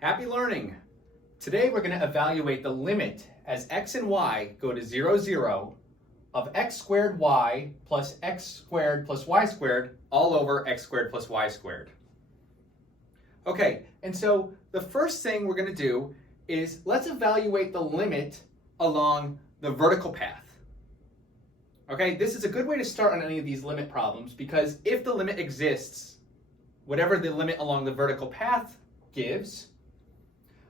Happy learning! Today we're going to evaluate the limit as x and y go to 0, 0 of x squared y plus x squared plus y squared all over x squared plus y squared. Okay, and so the first thing we're going to do is let's evaluate the limit along the vertical path. Okay, this is a good way to start on any of these limit problems because if the limit exists, whatever the limit along the vertical path gives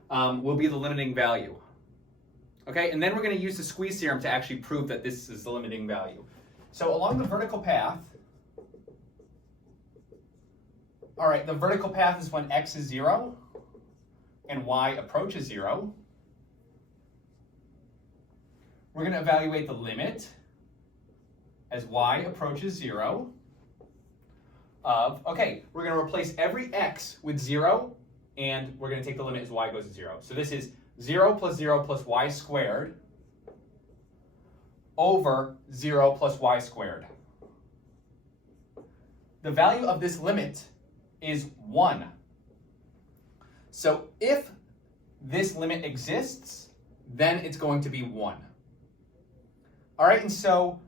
will be the limiting value. Okay, and then we're going to use the squeeze theorem to actually prove that this is the limiting value. So along the vertical path, all right, the vertical path is when x is 0 and y approaches 0. We're going to evaluate the limit as y approaches 0 of, okay, we're going to replace every x with 0, and we're going to take the limit as y goes to 0. So this is 0 plus y squared over 0 plus y squared. The value of this limit is 1. So if this limit exists, then it's going to be 1. All right, and so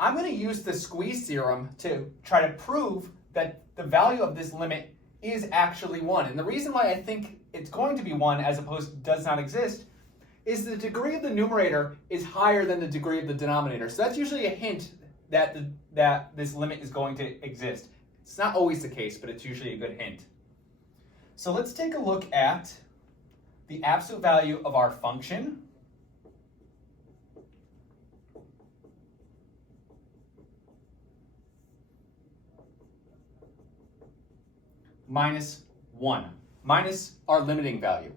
I'm going to use the squeeze theorem to try to prove that the value of this limit is actually 1. And the reason why I think it's going to be 1 as opposed to does not exist is the degree of the numerator is higher than the degree of the denominator. So that's usually a hint that this limit is going to exist. It's not always the case, but it's usually a good hint. So let's take a look at the absolute value of our function. Minus 1, minus our limiting value.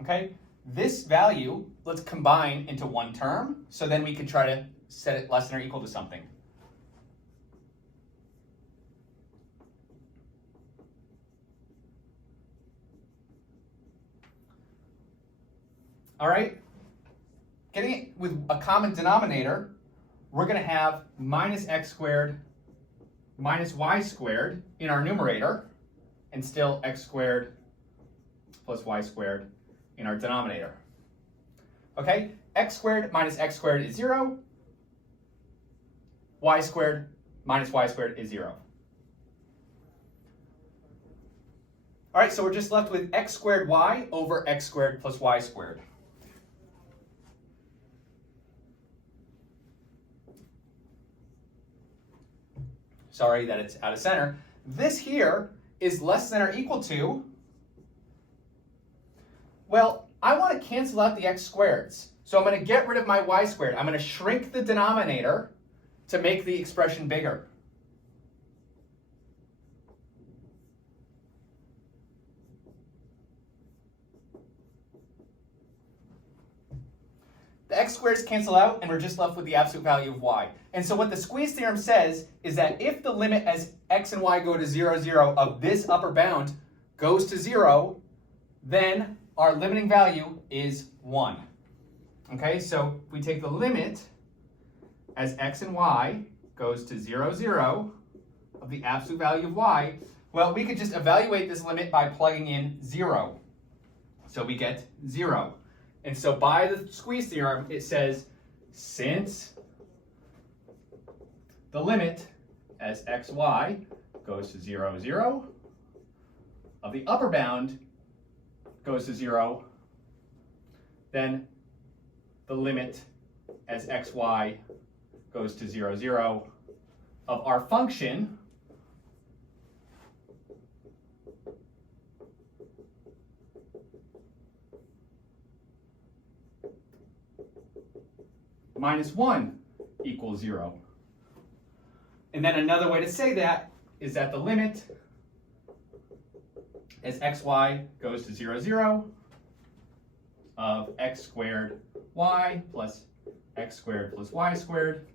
Okay, this value, let's combine into one term, so then we can try to set it less than or equal to something. All right, getting it with a common denominator, we're going to have minus x squared minus y squared in our numerator, and still x squared plus y squared in our denominator. Okay, x squared minus x squared is 0. Y squared minus y squared is 0. All right, so we're just left with x squared y over x squared plus y squared. Sorry that it's out of center. This here is less than or equal to, well, I want to cancel out the x squareds. So I'm going to get rid of my y squared. I'm going to shrink the denominator to make the expression bigger. The x squareds cancel out, and we're just left with the absolute value of y. And so what the squeeze theorem says is that if the limit as x and y go to 0, 0 of this upper bound goes to 0, then our limiting value is 1. Okay, so if we take the limit as x and y goes to 0, 0 of the absolute value of y, well, we could just evaluate this limit by plugging in 0. So we get 0. And so by the squeeze theorem, it says since the limit as xy goes to 0, 0 of the upper bound goes to 0, then the limit as xy goes to 0, 0 of our function minus 1 equals 0. And then another way to say that is that the limit as xy goes to 0, 0 of x squared y plus x squared plus y squared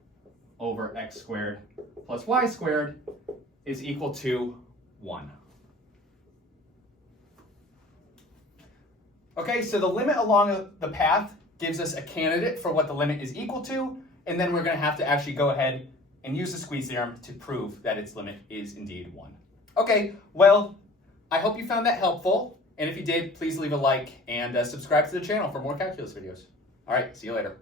over x squared plus y squared is equal to 1. Okay, so the limit along the path gives us a candidate for what the limit is equal to, and then we're going to have to actually go ahead and use the squeeze theorem to prove that its limit is indeed 1. Okay, well, I hope you found that helpful. And if you did, please leave a like and subscribe to the channel for more calculus videos. All right, see you later.